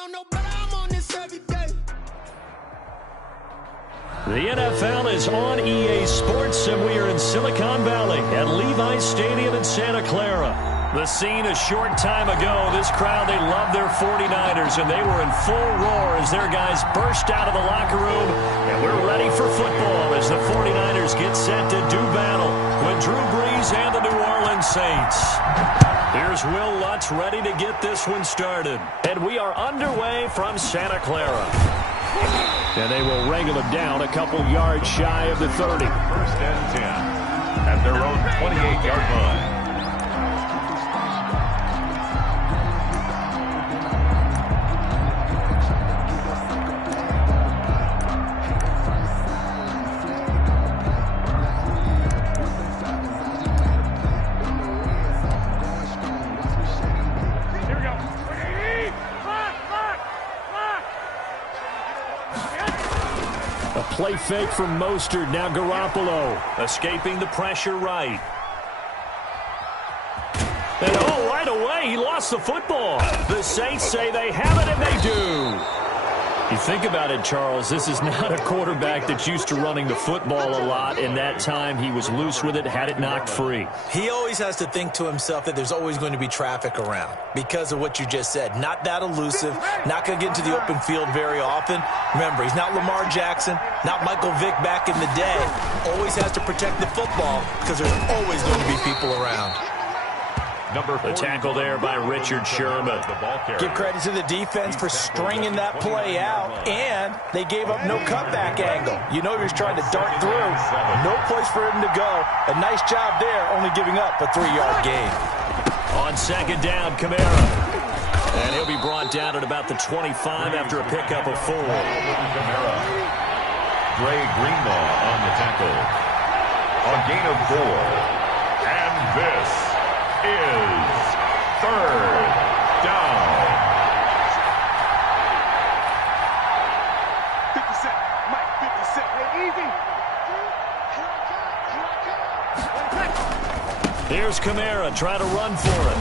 know no better. I'm on this every day. The NFL is on EA Sports, and we are in Silicon Valley at Levi's Stadium in Santa Clara. The scene a short time ago, this crowd, they love their 49ers, and they were in full roar as their guys burst out of the locker room, and we're ready for football as the 49ers get set to do battle with Drew Brees and the New Orleans Saints. Here's Will Lutz ready to get this one started, and we are underway from Santa Clara. And they will wrangle him down a couple yards shy of the 30. First and 10 at their own 28-yard line. Play fake from Mostert. Now Garoppolo escaping the pressure right. And right away, he lost the football. The Saints say they have it, and they do. You think about it, Charles, this is not a quarterback that's used to running the football a lot. In that time, he was loose with it, had it knocked free. He always has to think to himself that there's always going to be traffic around because of what you just said. Not that elusive, not going to get into the open field very often. Remember, he's not Lamar Jackson, not Michael Vick back in the day. Always has to protect the football because there's always going to be people around. The tackle there by Richard Sherman. Give credit to the defense for stringing that play out, and they gave up no cutback angle. You know he was trying to dart through. No place for him to go. A nice job there, only giving up a 3-yard gain. On second down, Kamara. And he'll be brought down at about the 25 after a pickup of 4. Dre Greenlaw on the tackle. A gain of 4. And this is third down. 50 Cent, Mike, 50 Cent, hey, easy. Here's Kamara trying to run for it.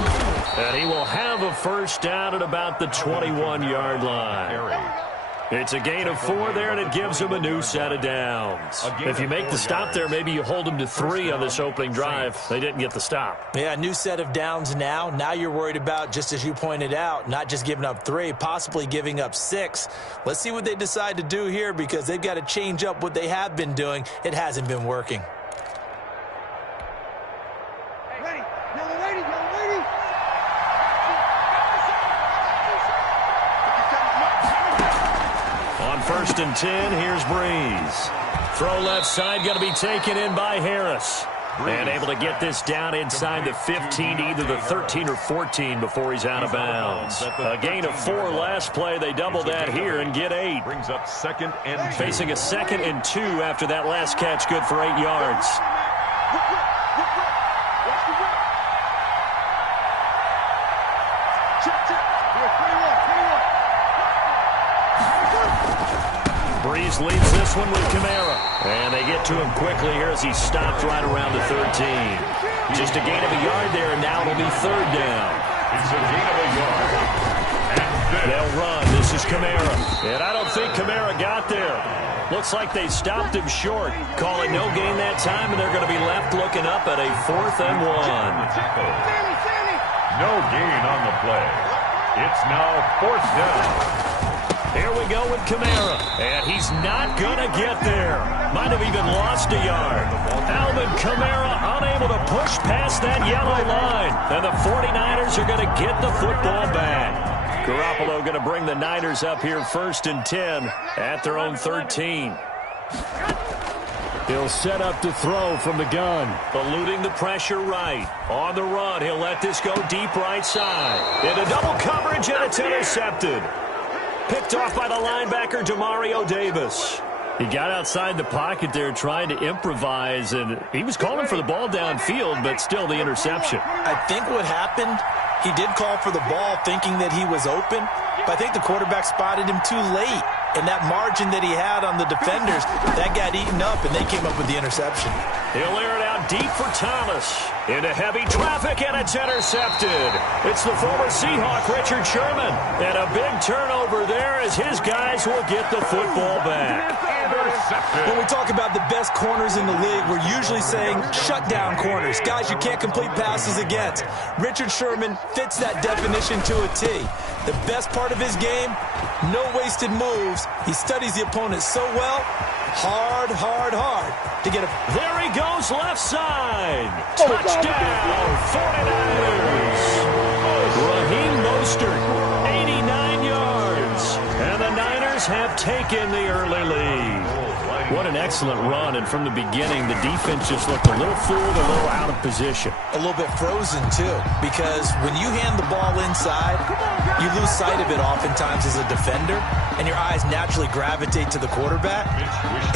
And he will have a first down at about the 21-yard line. It's a gain of 4 there, and it gives him a new set of downs. If you make the stop there, maybe you hold them to 3 on this opening drive. They didn't get the stop. Yeah, new set of downs now. Now you're worried about, just as you pointed out, not just giving up 3, possibly giving up 6. Let's see what they decide to do here because they've got to change up what they have been doing. It hasn't been working. First and 10, here's Brees. Throw left side, going to be taken in by Harris. And able to get this down inside the 15, either the 13 or 14 before he's out of bounds. A gain of 4 last play. They double that here and get 8. Brings up second and 2. Facing a 2nd and 2 after that last catch, good for 8 yards. Brees leads this one with Kamara. And they get to him quickly here as he stopped right around the 13. Just a gain of a yard there, and now it'll be third down. It's a gain of a yard. And they'll run. This is Kamara. And I don't think Kamara got there. Looks like they stopped him short. Call it no gain that time, and they're going to be left looking up at a 4th and 1. No gain on the play. It's now 4th down. Here we go with Kamara, and he's not going to get there. Might have even lost a yard. Alvin Kamara unable to push past that yellow line, and the 49ers are going to get the football back. Garoppolo going to bring the Niners up here first and 10 at their own 13. He'll set up to throw from the gun. Eluding the pressure right. On the run, he'll let this go deep right side. Into double coverage, and it's intercepted. Picked off by the linebacker, Demario Davis. He got outside the pocket there trying to improvise, and he was calling for the ball downfield, but still the interception. I think what happened, he did call for the ball thinking that he was open, but I think the quarterback spotted him too late. And that margin that he had on the defenders, that got eaten up, and they came up with the interception. He'll air it out deep for Thomas. Into heavy traffic, and it's intercepted. It's the former Seahawk, Richard Sherman. And a big turnover there as his guys will get the football back. When we talk about the best corners in the league, we're usually saying shutdown corners, guys you can't complete passes against. Richard Sherman fits that definition to a T. The best part of his game, no wasted moves. He studies the opponent so well, hard to get a... There he goes, left side. Touchdown, 49ers. Raheem Mostert, 89 yards. And the Niners have taken the early lead. What an excellent run, and from the beginning, the defense just looked a little fooled, a little out of position. A little bit frozen, too, because when you hand the ball inside, you lose sight of it oftentimes as a defender, and your eyes naturally gravitate to the quarterback.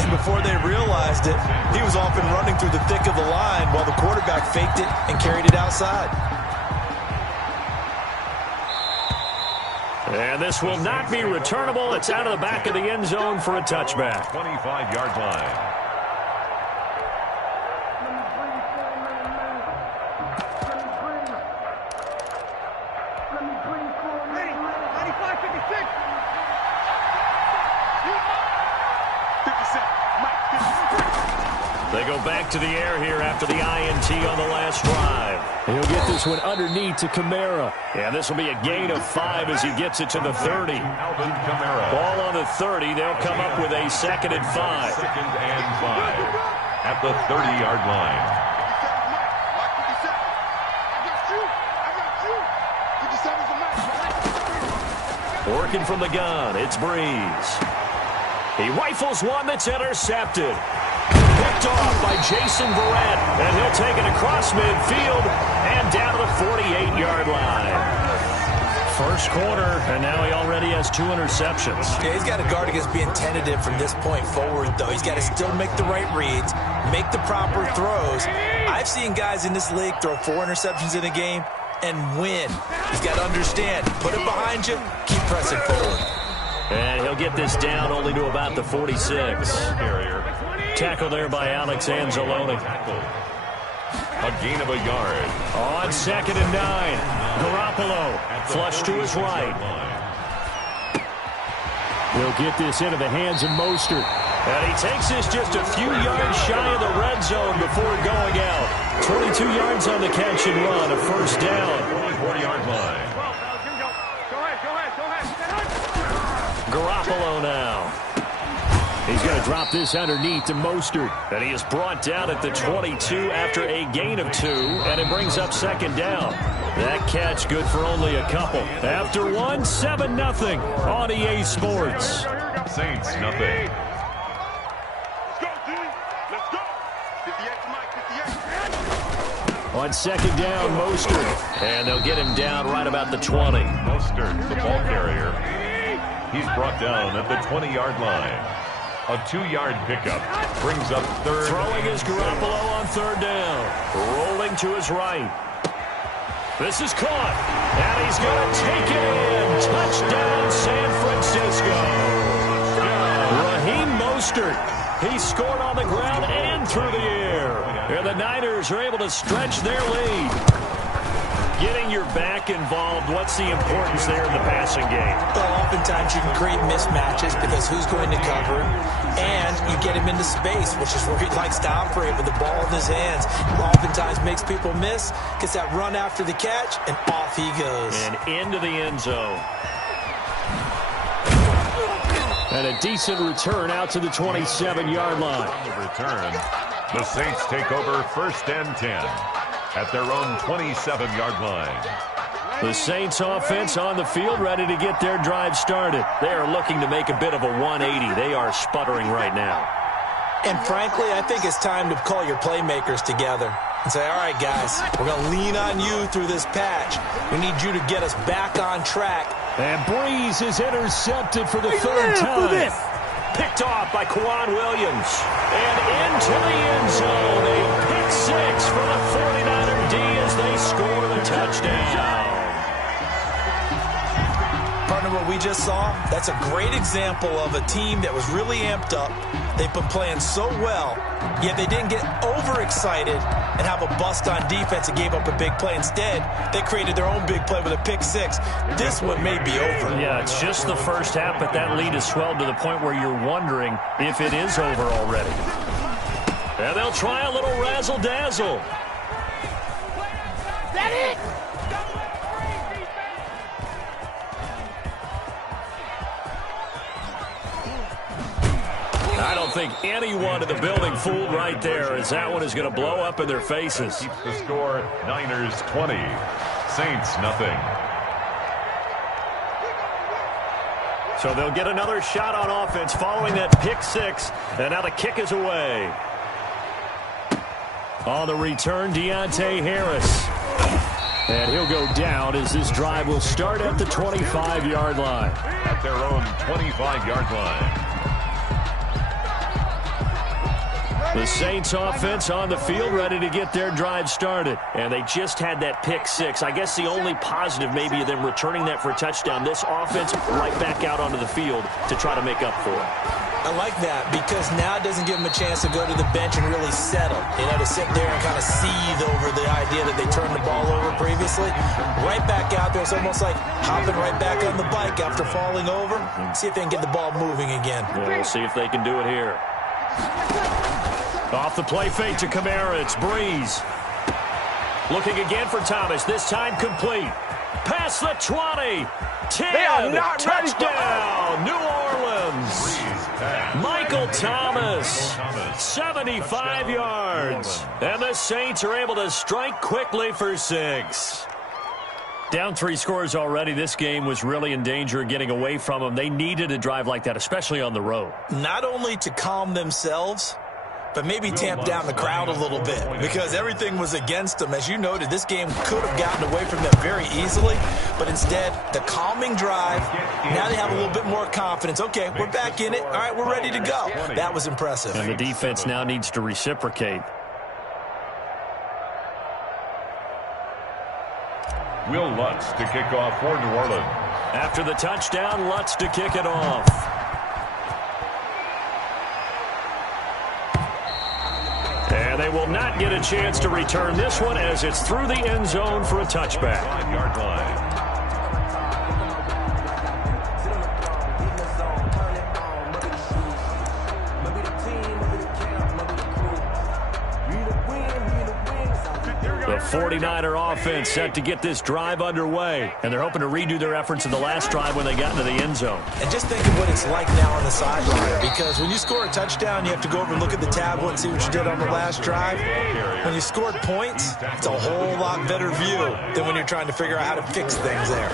And before they realized it, he was off and running through the thick of the line while the quarterback faked it and carried it outside. And this will not be returnable. It's out of the back of the end zone for a touchback. 25-yard line. They go back to the air here after the INT on the last drive. He'll get this one underneath to Kamara. And this will be a gain of 5 as he gets it to the 30. Alvin Kamara. Ball on the 30. They'll come up with a 2nd and 5. 2nd and 5 at the 30-yard line. Working from the gun, it's Breeze. He rifles one that's intercepted. Picked off by Jason Verrett, and he'll take it across midfield and down to the 48-yard line. First quarter, and now he already has 2 interceptions. Yeah, he's got to guard against being tentative from this point forward, though. He's got to still make the right reads, make the proper throws. I've seen guys in this league throw 4 interceptions in a game and win. He's got to understand, put it behind you, keep pressing forward. And he'll get this down only to about the 46. Tackle there by Alex Anzalone. A gain of a yard. On 2nd and 9. Garoppolo flush to his right. He'll get this into the hands of Mostert. And he takes this just a few yards shy of the red zone before going out. 22 yards on the catch and run, a first down. 40-yard line. Garoppolo now. He's going to drop this underneath to Mostert. And he is brought down at the 22 after a gain of 2. And it brings up 2nd down. That catch good for only a couple. After 1, 7-0 on EA Sports. Saints, nothing. On 2nd down, Mostert. And they'll get him down right about the 20. Mostert, the ball carrier. He's brought down at the 20-yard line. A 2-yard pickup brings up 3rd. Throwing is Garoppolo on 3rd down. Rolling to his right. This is caught. And he's going to take it in. Touchdown, San Francisco. Raheem Mostert. He scored on the ground and through the air. And the Niners are able to stretch their lead. Getting your back involved, what's the importance there in the passing game? Well, oftentimes you can create mismatches because who's going to cover, and you get him into space, which is where he likes to operate with the ball in his hands. Oftentimes makes people miss, gets that run after the catch, and off he goes. And into the end zone. And a decent return out to the 27-yard line. On the return, the Saints take over 1st and 10 at their own 27-yard line. The Saints offense on the field, ready to get their drive started. They are looking to make a bit of a 180. They are sputtering right now. And frankly, I think it's time to call your playmakers together and say, all right, guys, we're going to lean on you through this patch. We need you to get us back on track. And Breeze is intercepted for the 3rd time. Picked off by Kwan Williams. And into the end zone. A pick 6 for the 49er D as they score the touchdown. Partner, what we just saw? That's a great example of a team that was really amped up. They've been playing so well, yet they didn't get overexcited and have a bust on defense and gave up a big play. Instead, they created their own big play with a pick six. This one may be over. Yeah, it's just the first half, but that lead has swelled to the point where you're wondering if it is over already. And they'll try a little razzle-dazzle. That it? I don't think anyone in the building fooled right there, as that one is going to blow up in their faces. Keeps the score, Niners 20, Saints nothing. So they'll get another shot on offense following that pick six, and now the kick is away. On the return, Deontay Harris. And he'll go down as this drive will start at the 25-yard line. At their own 25-yard line. The Saints offense on the field ready to get their drive started. And they just had that pick six. I guess the only positive maybe of them returning that for a touchdown. This offense right back out onto the field to try to make up for it. I like that because now it doesn't give them a chance to go to the bench and really settle. You know, to sit there and kind of seethe over the idea that they turned the ball over previously. Right back out there. It's almost like hopping right back on the bike after falling over. See if they can get the ball moving again. Yeah, we'll see if they can do it here. Off the play fake to Kamara, it's Breeze. Looking again for Thomas, this time complete. Past the 20, 10, touchdown, New Orleans. Michael Thomas, 75 yards. And the Saints are able to strike quickly for 6. Down 3 scores already. This game was really in danger of getting away from them. They needed a drive like that, especially on the road. Not only to calm themselves, but maybe tamp down the crowd a little bit because everything was against them. As you noted, this game could have gotten away from them very easily, but instead, the calming drive, now they have a little bit more confidence. Okay, we're back in it. All right, we're ready to go. That was impressive. And the defense now needs to reciprocate. Will Lutz to kick off for New Orleans. After the touchdown, Lutz to kick it off. And they will not get a chance to return this one as it's through the end zone for a touchback. 5-yard line. The 49er offense set to get this drive underway. And they're hoping to redo their efforts in the last drive when they got into the end zone. And just think of what it's like now on the sideline. Because when you score a touchdown, you have to go over and look at the tablet and see what you did on the last drive. When you scored points, it's a whole lot better view than when you're trying to figure out how to fix things there.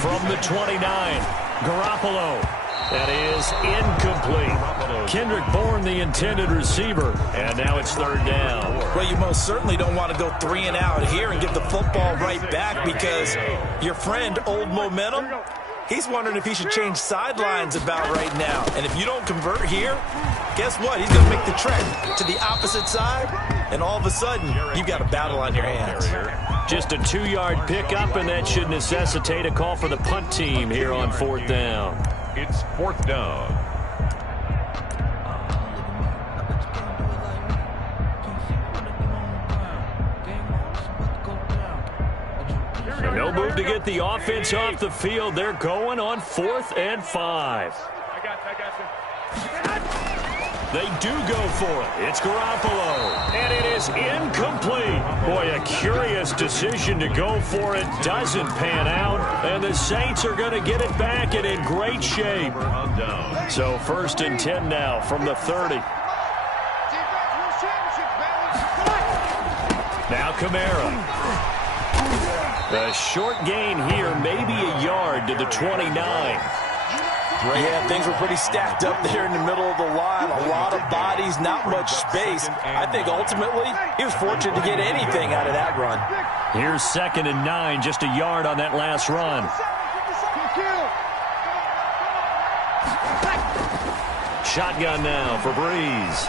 From the 29, Garoppolo. That is incomplete. Kendrick Bourne, the intended receiver. And now it's 3rd down. Well, you most certainly don't want to go 3 and out here and give the football right back because your friend, Old Momentum, he's wondering if he should change sidelines about right now. And if you don't convert here, guess what? He's going to make the trek to the opposite side, and all of a sudden, you've got a battle on your hands. Just a 2-yard pickup, and that should necessitate a call for the punt team here on 4th down. It's 4th down. No move to get the offense off the field. They're going on 4th and 5. They do go for it. It's Garoppolo. And it is incomplete. Boy, a curious decision to go for it. Doesn't pan out. And the Saints are going to get it back and in great shape. So 1st and 10 now from the 30. Now Kamara. The short gain here, maybe a yard to the 29. Yeah, things were pretty stacked up there in the middle of the line. A lot of bodies, not much space. I think ultimately he was fortunate to get anything out of that run. Here's 2nd and 9, just a yard on that last run. Shotgun now for Breeze.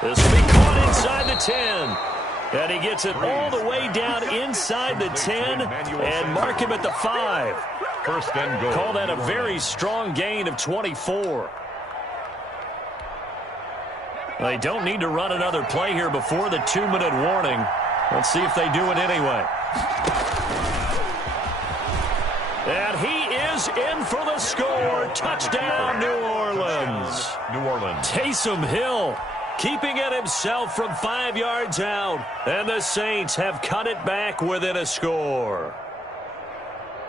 This will be caught inside the 10. And he gets it all the way down inside the 10 and mark him at the 5. First and goal. Call that a very strong gain of 24. They don't need to run another play here before the 2-minute warning. Let's see if they do it anyway. And he is in for the score. Touchdown, New Orleans. New Orleans. Taysom Hill keeping it himself from 5 yards out. And the Saints have cut it back within a score.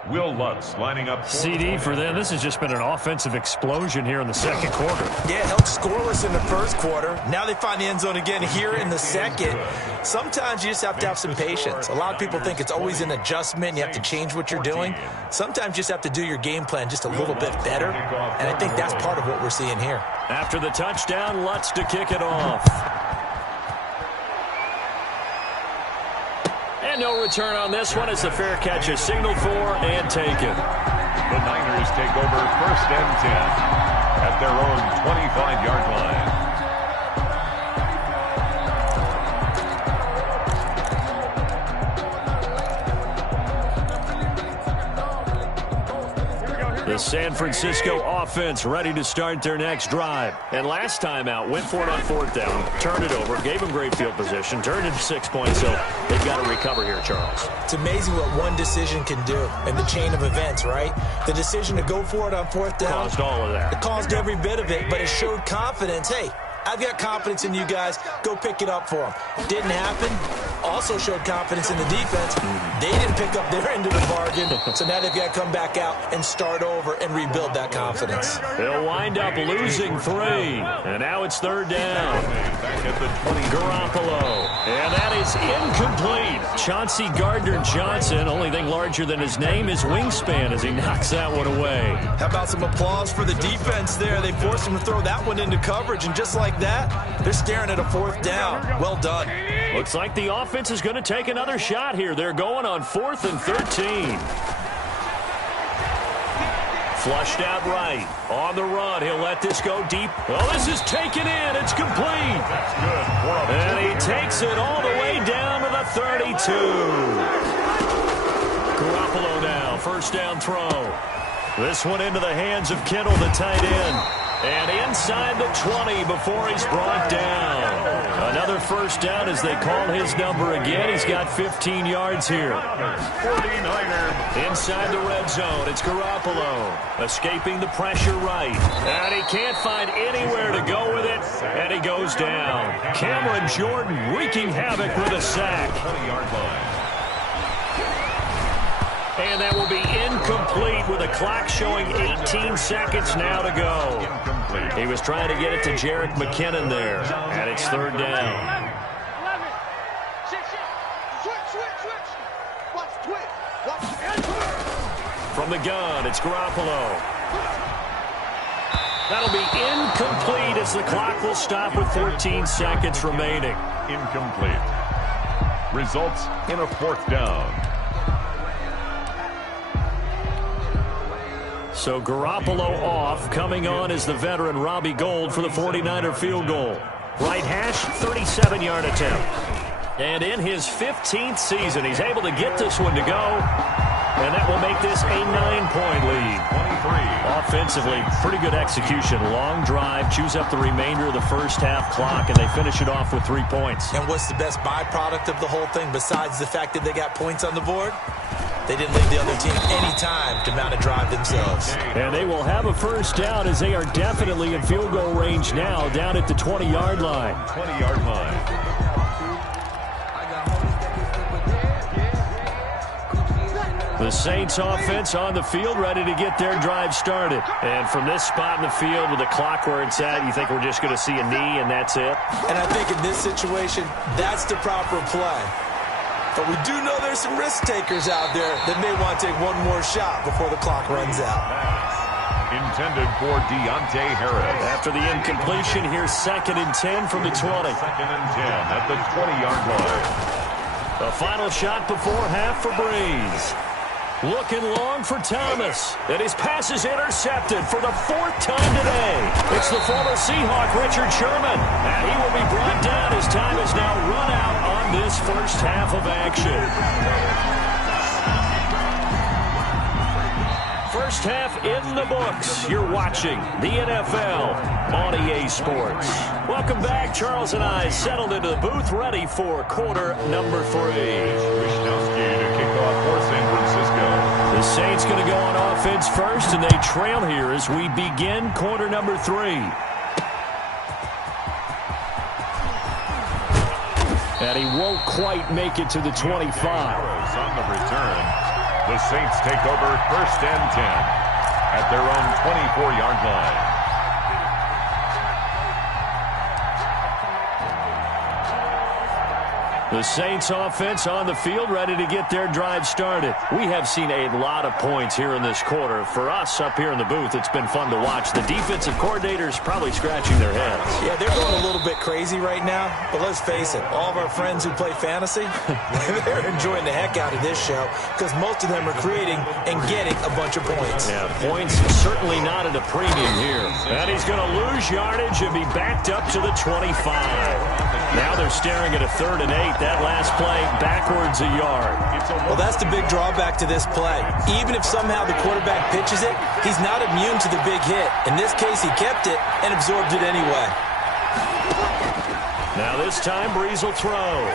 Will Lutz lining up. CD for them. This has just been an offensive explosion here in the second quarter. Yeah, held scoreless in the first quarter. Now they find the end zone again here in the second. Sometimes you just have to have some patience. A lot of people think it's always an adjustment. You have to change what you're doing. Sometimes you just have to do your game plan just a little bit better. And I think that's part of what we're seeing here. After the touchdown, Lutz to kick it off. And no return on this one. It's a fair catch, a signal for, and taken. The Niners take over first and 10 at their own 25-yard line. The San Francisco offense ready to start their next drive. And last time out, went for it on fourth down, turned it over, gave them great field position, turned it to 6 points, so they've got to recover here, Charles. It's amazing what one decision can do in the chain of events, right? The decision to go for it on fourth down. Caused all of that. It caused every bit of it, but it showed confidence. Hey, I've got confidence in you guys. Go pick it up for them. Didn't happen. Also showed confidence in the defense. They didn't pick up their end of the bargain, so now they've got to come back out and start over and rebuild that confidence. They'll wind up losing 3, and now it's third down. Back at the 20. Garoppolo, and that is incomplete. Chauncey Gardner-Johnson, only thing larger than his name is wingspan as he knocks that one away. How about some applause for the defense there? They forced him to throw that one into coverage, and just like that, they're staring at a fourth down. Well done. Looks like the offense is going to take another shot here. They're going on 4th and 13. Flushed out right. On the run. He'll let this go deep. Well, this is taken in. It's complete. That's good. And he takes it all the way down to the 32. Garoppolo now. First down throw. This one into the hands of Kittle, the tight end. And inside the 20 before he's brought down. Another first down as they call his number again. He's got 15 yards here. 49er. Inside the red zone, it's Garoppolo. Escaping the pressure right. And he can't find anywhere to go with it. And he goes down. Cameron Jordan wreaking havoc with a sack. 20-yard line. And that will be incomplete with the clock showing 18 seconds now to go. Incomplete. He was trying to get it to Jerick McKinnon there. And it's third down. From the gun, it's Garoppolo. That'll be incomplete as the clock will stop with 14 seconds remaining. Incomplete. Results in a fourth down. So Garoppolo off. Coming on is the veteran Robbie Gould for the 49er field goal. Right hash, 37-yard attempt. And in his 15th season, he's able to get this one to go. And that will make this a 9-point lead. 23. Offensively, pretty good execution. Long drive, chews up the remainder of the first half clock, and they finish it off with 3 points. And what's the best byproduct of the whole thing besides the fact that they got points on the board? They didn't leave the other team any time to mount a drive themselves. And they will have a first down as they are definitely in field goal range now, down at the 20-yard line. 20-yard line. The Saints offense on the field, ready to get their drive started. And from this spot in the field with the clock where it's at, you think we're just going to see a knee and that's it? And I think in this situation, that's the proper play. But we do know there's some risk takers out there that may want to take one more shot before the clock runs out. Intended for Deontay Harris. After the incompletion, here's 2nd and 10 from the 20. 2nd and 10 at the 20-yard line. The final shot before half for Breeze. Looking long for Thomas. And his pass is intercepted for the 4th time today. It's the former Seahawk, Richard Sherman. And he will be brought down as time is now run out on this this first half of action. First half in the books. You're watching the NFL on EA Sports. Welcome back. Charles and I settled into the booth, ready for quarter number 3. Wisnowski to kick off for San Francisco. The Saints going to go on offense first, and they trail here as we begin quarter number 3. And he won't quite make it to the 25. On the return. The Saints take over first and 10 at their own 24-yard line. The Saints offense on the field, ready to get their drive started. We have seen a lot of points here in this quarter. For us up here in the booth, it's been fun to watch. The defensive coordinators probably scratching their heads. Yeah, they're going a little bit crazy right now, but let's face it, all of our friends who play fantasy, they're enjoying the heck out of this show because most of them are creating and getting a bunch of points. Yeah, points certainly not at a premium here. And he's going to lose yardage and be backed up to the 25. Now they're staring at a 3rd and 8. That last play, backwards a yard. Well, that's the big drawback to this play. Even if somehow the quarterback pitches it, he's not immune to the big hit. In this case, he kept it and absorbed it anyway. Now this time, Breeze will throw.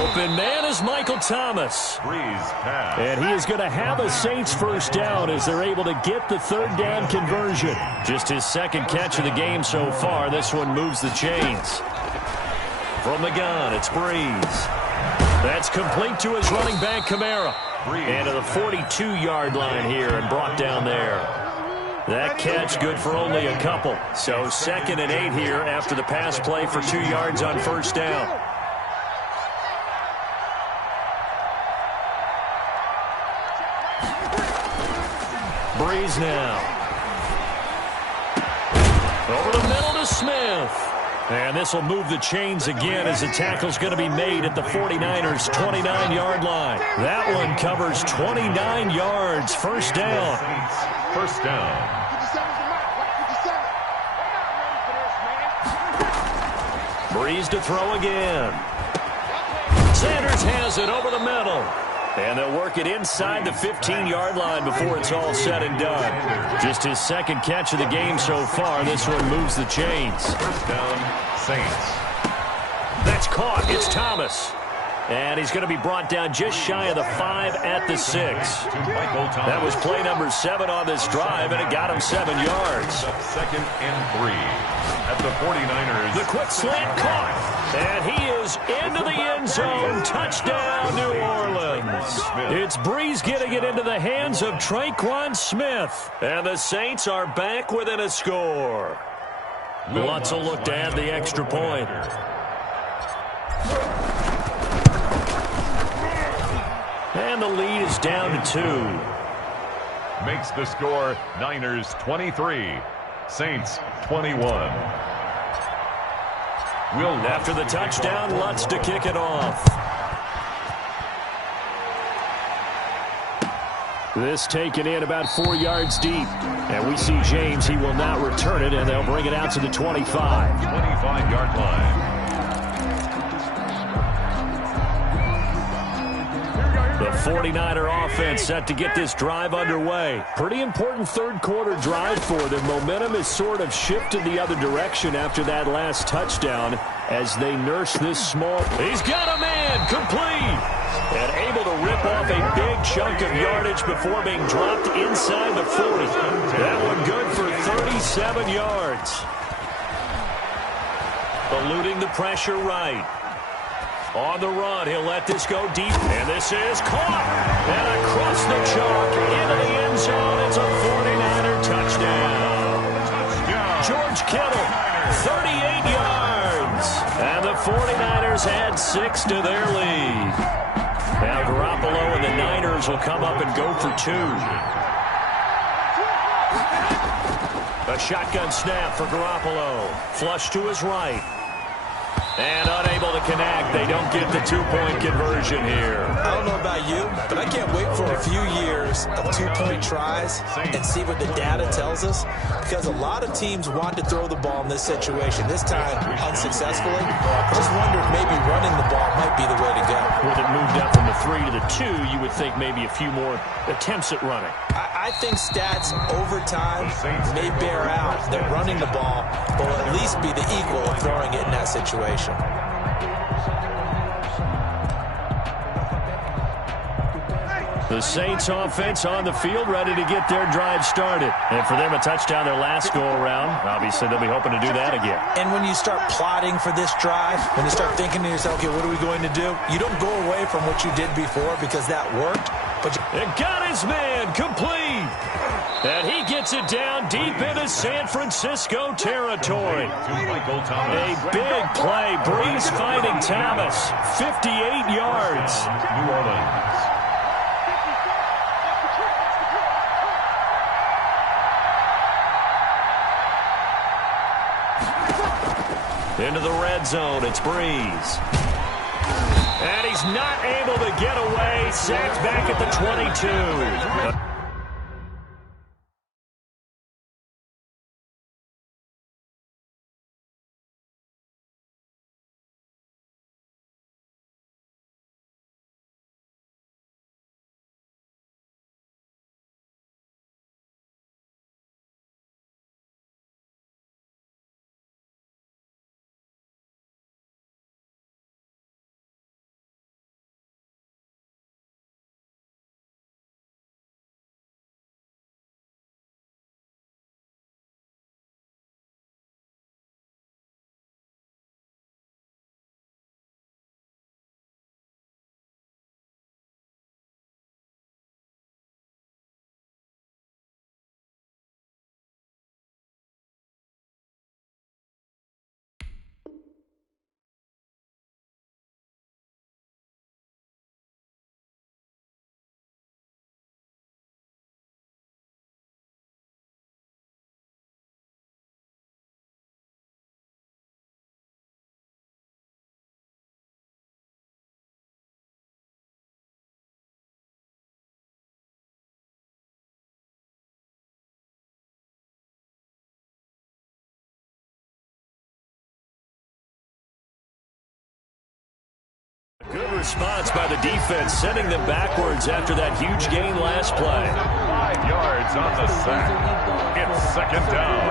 Open man is Michael Thomas. Breeze pass. And he is going to have a Saints first down as they're able to get the 3rd down conversion. Just his 2nd catch of the game so far. This one moves the chains. From the gun, it's Breeze. That's complete to his running back, Kamara. And to the 42-yard line here and brought down there. That catch good for only a couple. So 2nd and 8 here after the pass play for 2 yards on first down. Breeze now. Over the middle to Smith. And this will move the chains again as the tackle's going to be made at the 49ers' 29-yard line. That one covers 29 yards. First down. First down. Breeze to throw again. Sanders has it over the middle. And they'll work it inside the 15-yard line before it's all said and done. Just his 2nd catch of the game so far. This one moves the chains. First down, Saints. That's caught. It's Thomas. And he's going to be brought down just shy of the 5 at the 6. That was play number 7 on this drive, and it got him 7 yards. 2nd and 3 at the 49ers. The quick slant caught. And he is into the end zone. Touchdown, New Orleans. It's Breeze getting it into the hands of Traquan Smith. And the Saints are back within a score. Lutz will look to add the extra point. And the lead is down to 2. Makes the score Niners 23, Saints 21. After the touchdown, Lutz to kick it off. This taken in about 4 yards deep. And we see James, he will not return it, and they'll bring it out to the 25. 25-yard line. The 49er offense set to get this drive underway. Pretty important 3rd quarter drive for them. Momentum has sort of shifted the other direction after that last touchdown as they nurse this small. He's got a man, complete. And able to rip off a big chunk of yardage before being dropped inside the 40. That one good for 37 yards. Eluding the pressure right. On the run, he'll let this go deep. And this is caught. And across the chalk into the end zone. It's a 49er touchdown. George Kittle, 38 yards. And the 49ers add 6 to their lead. Now Garoppolo and the Niners will come up and go for 2. A shotgun snap for Garoppolo. Flush to his right. And unable to connect. They don't get the 2-point conversion here. I don't know about you, but I can't wait for a few years of 2-point tries and see what the data tells us. Because a lot of teams want to throw the ball in this situation. This time, unsuccessfully. I just wonder if maybe running the ball might be the way to go. With it moved up from the 3 to the 2, you would think maybe a few more attempts at running. I think stats over time may bear out that running the ball will at least be the equal of throwing it in that situation. The Saints offense on the field, ready to get their drive started. And for them, a touchdown their last go-around. Obviously, they'll be hoping to do that again. And when you start plotting for this drive, when you start thinking to yourself, okay, what are we going to do? You don't go away from what you did before because that worked. But and got his man complete. And he gets it down deep into San Francisco territory. A big play. Breeze finding Thomas. 58 yards. New Orleans. Into the red zone, it's Breeze. And he's not able to get away. Sacked back at the 22. Good response by the defense, sending them backwards after that huge gain last play. 5 yards on the sack. It's second down.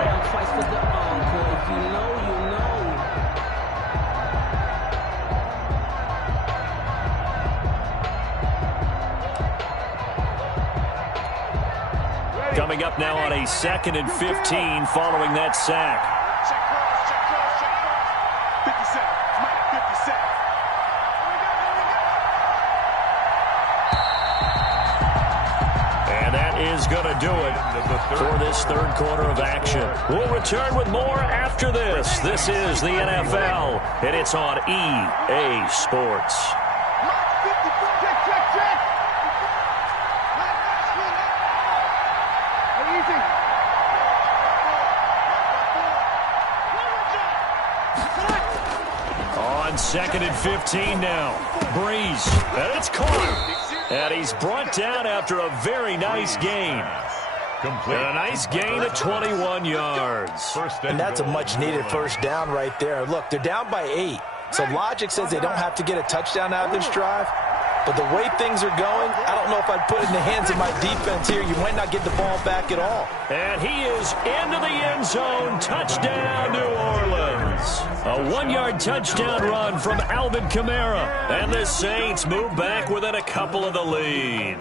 Coming up now on a 2nd and 15 following that sack. Check cross. 50 seconds. Mike, 50 seconds. And that is going to do it for this third quarter of action. We'll return with more after this. This is the NFL, and it's on EA Sports. On 2nd and 15 now. Breeze, and it's caught. And he's brought down after a very nice gain. Complete. And a nice gain of 21 yards. And that's a much-needed first down right there. Look, they're down by 8. So logic says they don't have to get a touchdown out of this drive. But the way things are going, I don't know if I'd put it in the hands of my defense here. You might not get the ball back at all. And he is into the end zone. Touchdown, New Orleans. A 1-yard touchdown run from Alvin Kamara. And the Saints move back within a couple of the lead.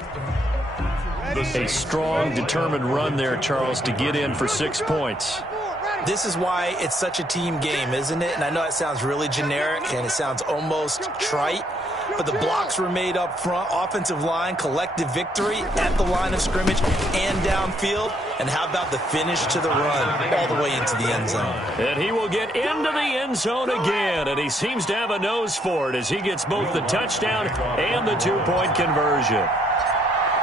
A strong, determined run there, Charles, to get in for 6 points. This is why it's such a team game, isn't it? And I know it sounds really generic and it sounds almost trite, but the blocks were made up front, offensive line, collective victory at the line of scrimmage and downfield. And how about the finish to the run all the way into the end zone? And he will get into the end zone again, and he seems to have a nose for it as he gets both the touchdown and the 2-point conversion.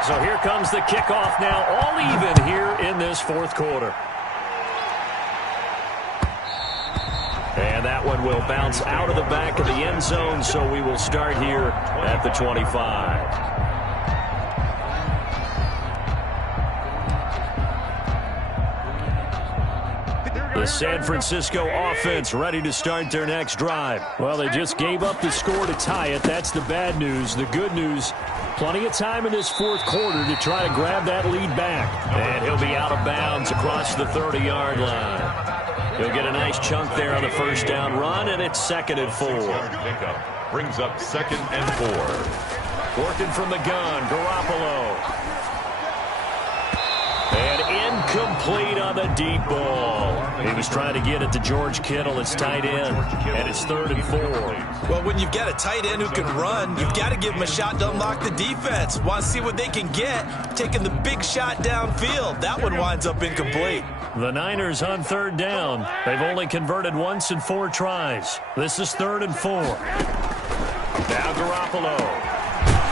So here comes the kickoff now, all even here in this fourth quarter. And that one will bounce out of the back of the end zone, so we will start here at the 25. The San Francisco offense ready to start their next drive. Well, they just gave up the score to tie it. That's the bad news. The good news, plenty of time in this fourth quarter to try to grab that lead back. And he'll be out of bounds across the 30-yard line. He'll get a nice chunk there on the first down run, and it's 2nd and 4. Pickup brings up 2nd and 4. Working from the gun, Garoppolo. And incomplete on the deep ball. He was trying to get it to George Kittle, his tight end, and it's 3rd and 4. Well, when you've got a tight end who can run, you've got to give him a shot to unlock the defense. Want to see what they can get, taking the big shot downfield. That one winds up incomplete. The Niners on 3rd down. They've only converted once in 4 tries. This is 3rd and 4. Now Garoppolo.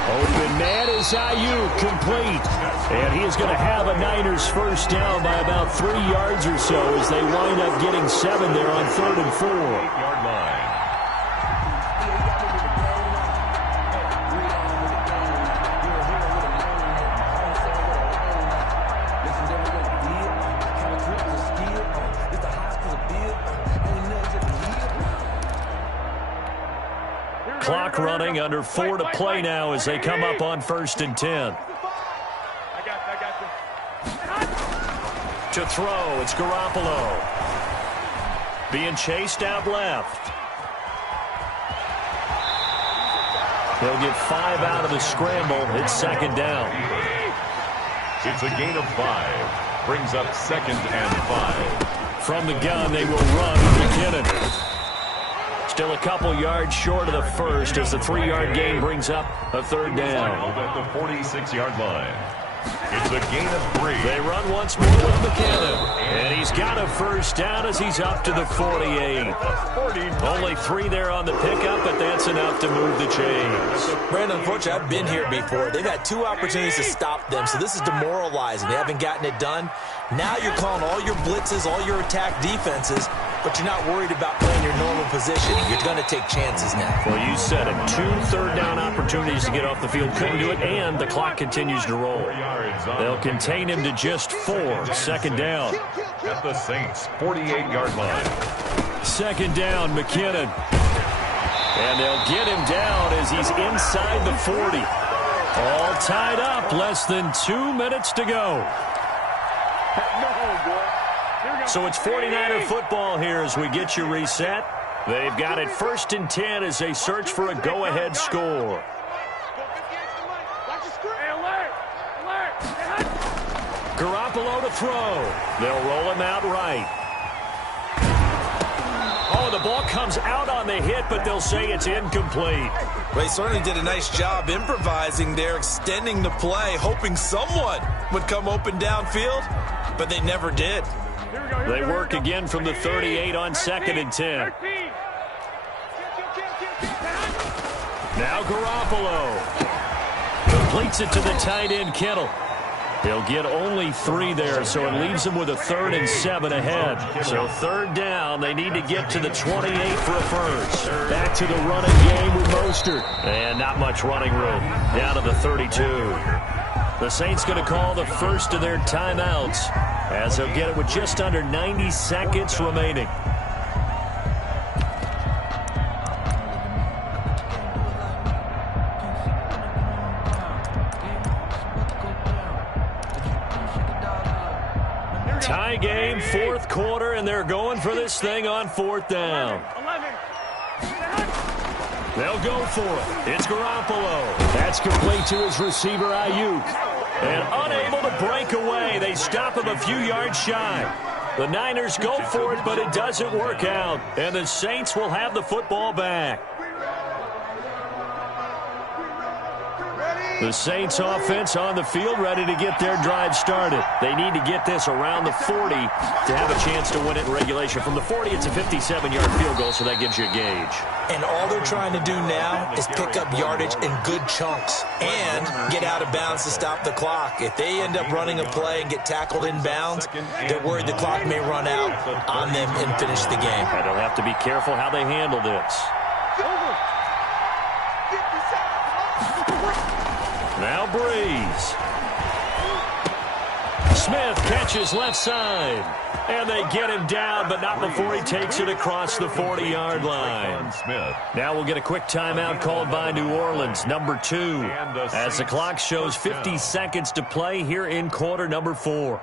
Open man is Ayuk, complete. And he is going to have a Niners first down by about 3 yards or so as they wind up getting 7 there on 3rd and 4. 8-yard line. Clock running, under 4 to play now as they come up on 1st and 10. To throw, it's Garoppolo. Being chased out left. They'll get 5 out of the scramble. It's 2nd down. It's a gain of 5. Brings up 2nd and 5. From the gun, they will run with McKinnon. Still a couple yards short of the first as the 3-yard gain brings up a 3rd down. At the 46-yard line. It's a gain of 3. They run once more with McKinnon. And he's got a first down as he's up to the 48. Only 3 there on the pickup, but that's enough to move the chains. Brandon, unfortunately, I've been here before. They've had 2 opportunities to stop them, so this is demoralizing. They haven't gotten it done. Now you're calling all your blitzes, all your attack defenses, but you're not worried about playing your normal positioning. You're going to take chances now. Well, you said it. 2 third-down opportunities to get off the field. Couldn't do it, and the clock continues to roll. They'll contain him to just 4. 2nd down. At the Saints' 48-yard line. 2nd down, McKinnon. And they'll get him down as he's inside the 40. All tied up. Less than 2 minutes to go. So it's 49er football here as we get you reset. They've got it 1st and 10 as they search for a go-ahead score. Garoppolo to throw. They'll roll him out right. Oh, the ball comes out on the hit, but they'll say it's incomplete. Well, he certainly did a nice job improvising there, extending the play, hoping someone would come open downfield, but they never did. They work again from the 38 on 2nd and 10. Now Garoppolo completes it to the tight end, Kittle. He'll get only 3 there, so it leaves them with a 3rd and 7 ahead. So 3rd down, they need to get to the 28 for a first. Back to the running game with Mostert. And not much running room. Down to the 32. The Saints going to call the first of their timeouts as they'll get it with just under 90 seconds remaining. Tie game, 4th quarter, and they're going for this thing on 4th down. They'll go for it. It's Garoppolo. That's complete to his receiver, Ayuk. And unable to break away. They stop him a few yards shy. The Niners go for it, but it doesn't work out. And the Saints will have the football back. The Saints offense on the field ready to get their drive started. They need to get this around the 40 to have a chance to win it in regulation. From the 40, it's a 57-yard field goal, so that gives you a gauge. And all they're trying to do now is pick up yardage in good chunks and get out of bounds to stop the clock. If they end up running a play and get tackled in bounds, they're worried the clock may run out on them and finish the game. And they'll have to be careful how they handle this. Now Breeze. Smith catches left side. And they get him down, but not before he takes it across the 40-yard line. Now we'll get a quick timeout called by New Orleans, number 2, as the clock shows 50 seconds to play here in quarter number 4.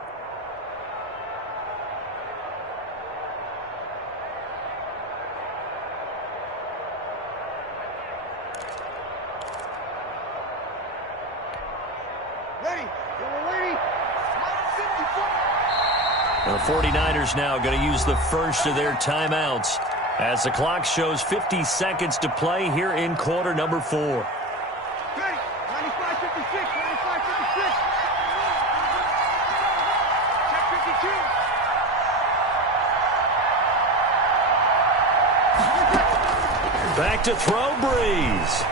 The 49ers now going to use the first of their timeouts as the clock shows 50 seconds to play here in quarter number 4. Ready. 95-56, 95-56. Check 52. Back to throw, Breeze.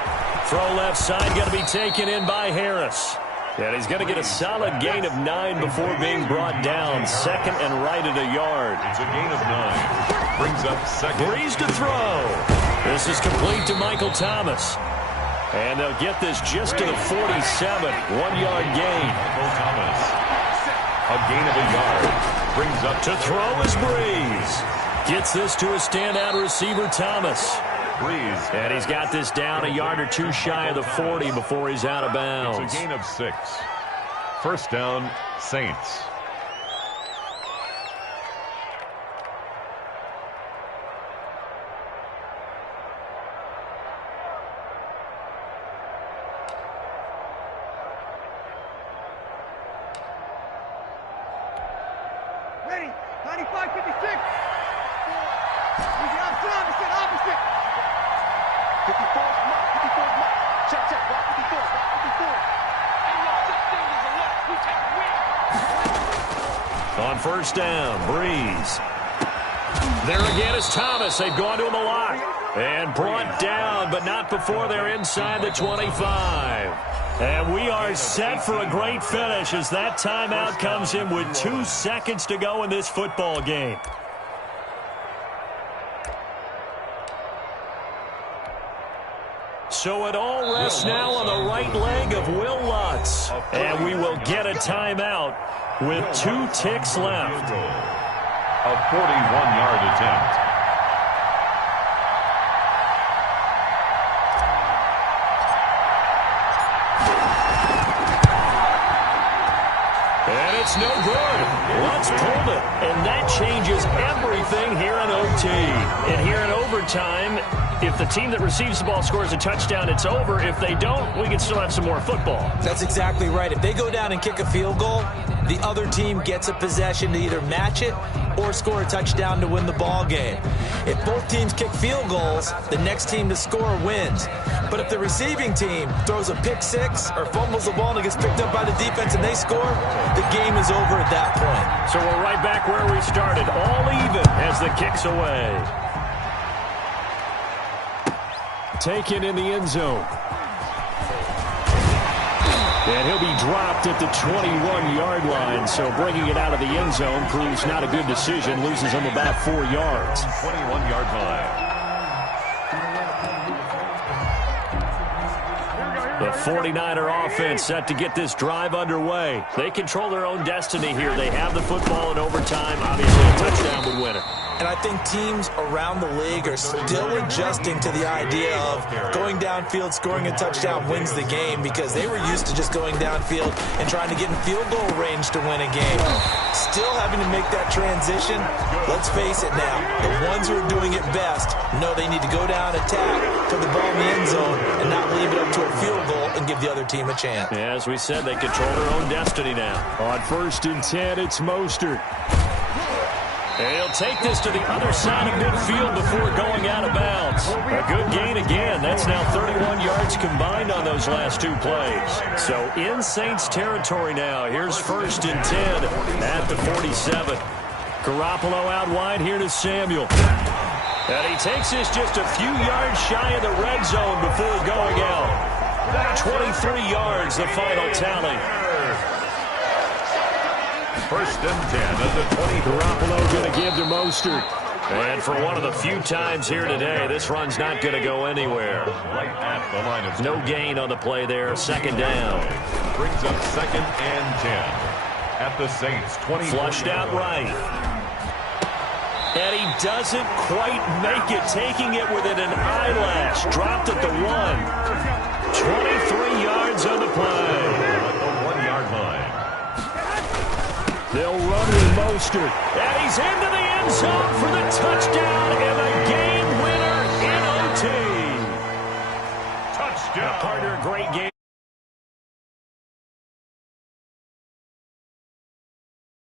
Throw left side going to be taken in by Harris. And he's going to get a solid gain of 9 before being brought down. Second and right at a yard. It's a gain of 9. Brings up second. Breeze to throw. This is complete to Michael Thomas. And they'll get this just to the 47. 1-yard gain. Michael Thomas. A gain of a yard. Brings up to throw is Breeze. Gets this to a standout receiver, Thomas. Breeze. And he's got this down a yard or two shy of the 40 before he's out of bounds. It's a gain of 6. First down, Saints. Ready. 95-56. He's outside. He said opposite. 54 is mark. 54 is mark. Check, check. Block 54. Block 54. Hey, yo, 16 is a loss. We take a win. On first down, Breeze. There again is Thomas. They've gone to him a lot. And brought down, but not before they're inside the 25. And we are set for a great finish as that timeout comes in with 2 seconds to go in this football game. So it all rests now on the right leg of Will Lutz. And we will get a timeout with 2 ticks left. A 41-yard attempt. And it's no good. Lutz pulled it. And that changes everything here in OT. And here in overtime, if the team that receives the ball scores a touchdown, it's over. If they don't, we can still have some more football. That's exactly right. If they go down and kick a field goal, the other team gets a possession to either match it or score a touchdown to win the ball game. If both teams kick field goals, the next team to score wins. But if the receiving team throws a pick six or fumbles the ball and it gets picked up by the defense and they score, the game is over at that point. So we're right back where we started, all even as the kick's away. Taken in the end zone. And he'll be dropped at the 21-yard line, so bringing it out of the end zone proves not a good decision. Loses him about 4 yards. 21-yard line. The 49er offense set to get this drive underway. They control their own destiny here. They have the football in overtime. Obviously, a touchdown would win it. And I think teams around the league are still adjusting to the idea of going downfield, scoring a touchdown wins the game, because they were used to just going downfield and trying to get in field goal range to win a game. Still having to make that transition. Let's face it now, the ones who are doing it best know they need to go down, attack, put the ball in the end zone, and not leave it up to a field goal and give the other team a chance. Yeah, as we said, they control their own destiny now. On 1st and 10, it's Mostert. And he'll take this to the other side of midfield before going out of bounds. A good gain again. That's now 31 yards combined on those last 2 plays. So in Saints territory now. Here's 1st and 10 at the 47. Garoppolo out wide here to Samuel. And he takes this just a few yards shy of the red zone before going out. 23 yards, the final tally. 1st and 10 at the 20. Garoppolo going to give to Mostert. And for one of the few times here today, this run's not going to go anywhere. Right at the line of no gain on the play there. 2nd down. Brings up 2nd and 10. at the Saints' 20. Flushed out right. And he doesn't quite make it, taking it within an eyelash. Dropped at the 1. 23 yards on the play. At the 1-yard line. They'll run with Mostert. And he's into the end zone for the touchdown and the game winner in OT. Touchdown. Partner, great game.